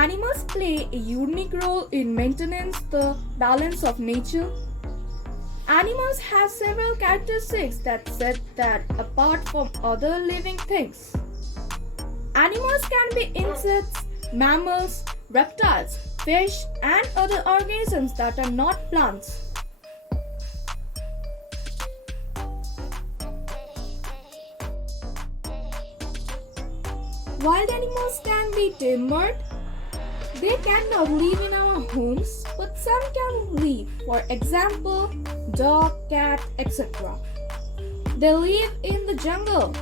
Animals play a unique role in maintaining the balance of nature. Animals have several characteristics that set that apart from other living things. Animals can be insects, mammals, reptiles, fish, and other organisms that are not plants. Wild animals can be tamed. They cannot live in our homes, but some can live. For example, dog, cat, etc. They live in the jungle.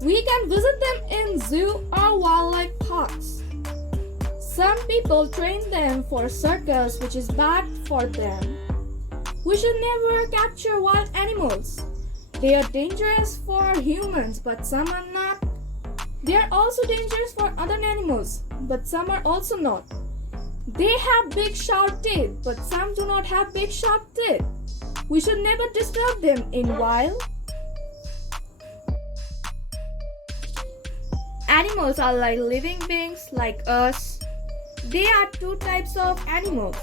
We can visit them in zoo or wildlife parks. Some people train them for circus, which is bad for them. We should never capture wild animals. They are dangerous for humans, but some are not. They are also dangerous for other animals, but some are also not. They have big sharp teeth, but some do not have big sharp teeth. We should never disturb them in wild. Animals are like living beings like us. There are two types of animals.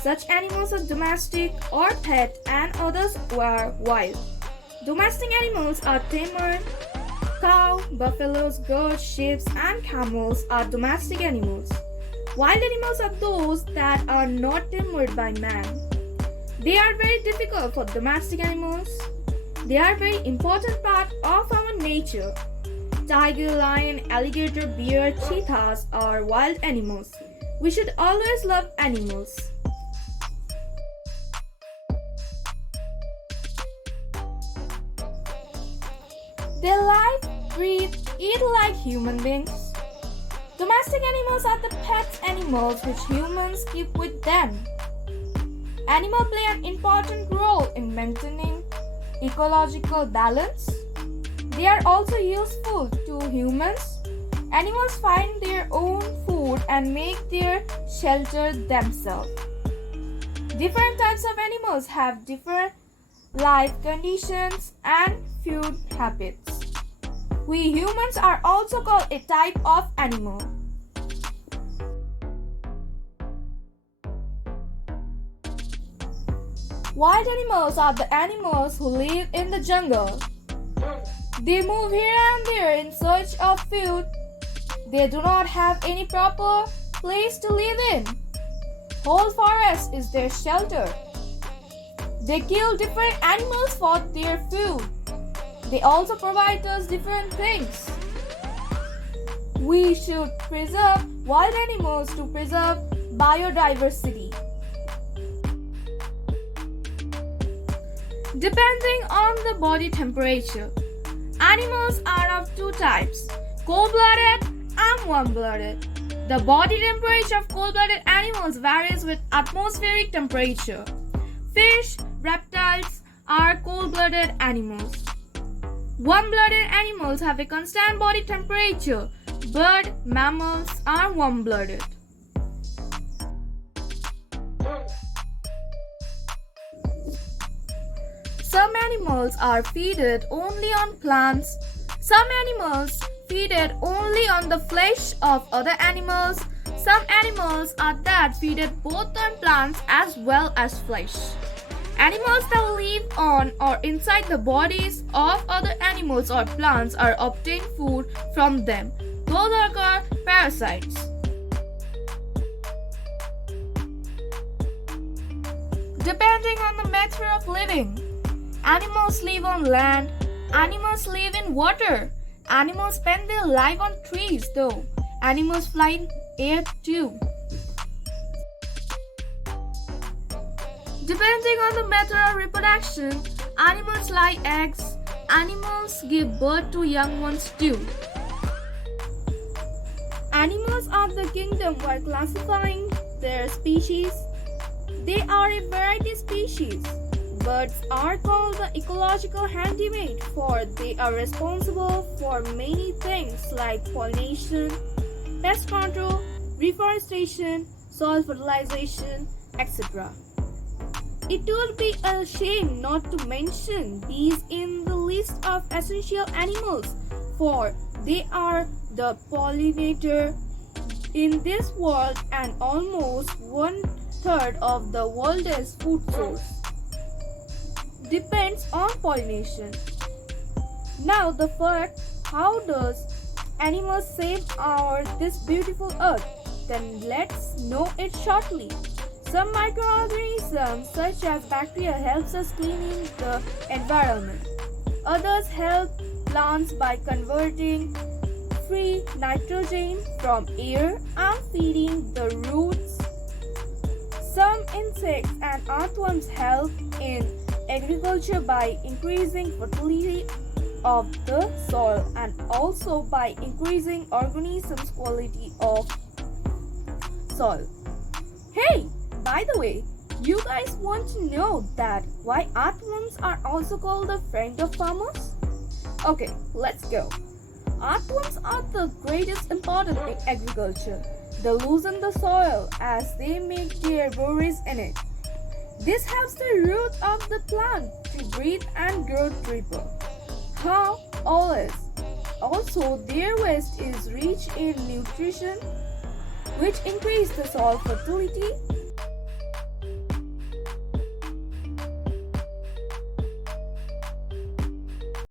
Such animals are domestic or pet and others are wild. Domestic animals are tamer. Cow, buffaloes, goats, sheep, and camels are domestic animals. Wild animals are those that are not tamed by man. They are very difficult for domestic animals. They are a very important part of our nature. Tiger, lion, alligator, bear, cheetahs are wild animals. We should always love animals. They live, breathe, eat like human beings. Domestic animals are the pet animals which humans keep with them. Animals play an important role in maintaining ecological balance. They are also useful to humans. Animals find their own food and make their shelter themselves. Different types of animals have different life conditions and food habits. We humans are also called a type of animal. Wild animals are the animals who live in the jungle. They move here and there in search of food. They do not have any proper place to live in. Whole forest is their shelter. They kill different animals for their food. They also provide us different things. We should preserve wild animals to preserve biodiversity. Depending on the body temperature, animals are of two types, cold-blooded and warm-blooded. The body temperature of cold-blooded animals varies with atmospheric temperature. Fish, reptiles are cold-blooded animals. Warm-blooded animals have a constant body temperature, but mammals are warm-blooded. Some animals are feeded only on plants. Some animals feeded only on the flesh of other animals. Some animals are that feeded both on plants as well as flesh. Animals that live on or inside the bodies of other animals or plants are obtained food from them. Those are called parasites. Depending on the method of living, animals live on land, animals live in water, animals spend their life on trees though, animals fly in air too. Depending on the method of reproduction, animals lay eggs, animals give birth to young ones too. Animals are the kingdom by classifying their species. They are a variety species. Birds are called the ecological handymaid for they are responsible for many things like pollination, pest control, reforestation, soil fertilization, etc. It would be a shame not to mention these in the list of essential animals, for they are the pollinator, In this world, and almost one third of the world's food source depends on pollination. Now the fact, how does animals save our this beautiful earth? Then let's know it shortly. Some microorganisms such as bacteria helps us cleaning the environment. Others help plants by converting free nitrogen from air and feeding the roots. Some insects and earthworms help in agriculture by increasing fertility of the soil and also by increasing organisms' quality of soil. Hey, by the way, you guys want to know that why earthworms are also called the friend of farmers? Okay, let's go. Earthworms are the greatest important in agriculture. They loosen the soil as they make their burrows in it. This helps the root of the plant to breathe and grow deeper. How? Always. Also, their waste is rich in nutrition, which increase the soil fertility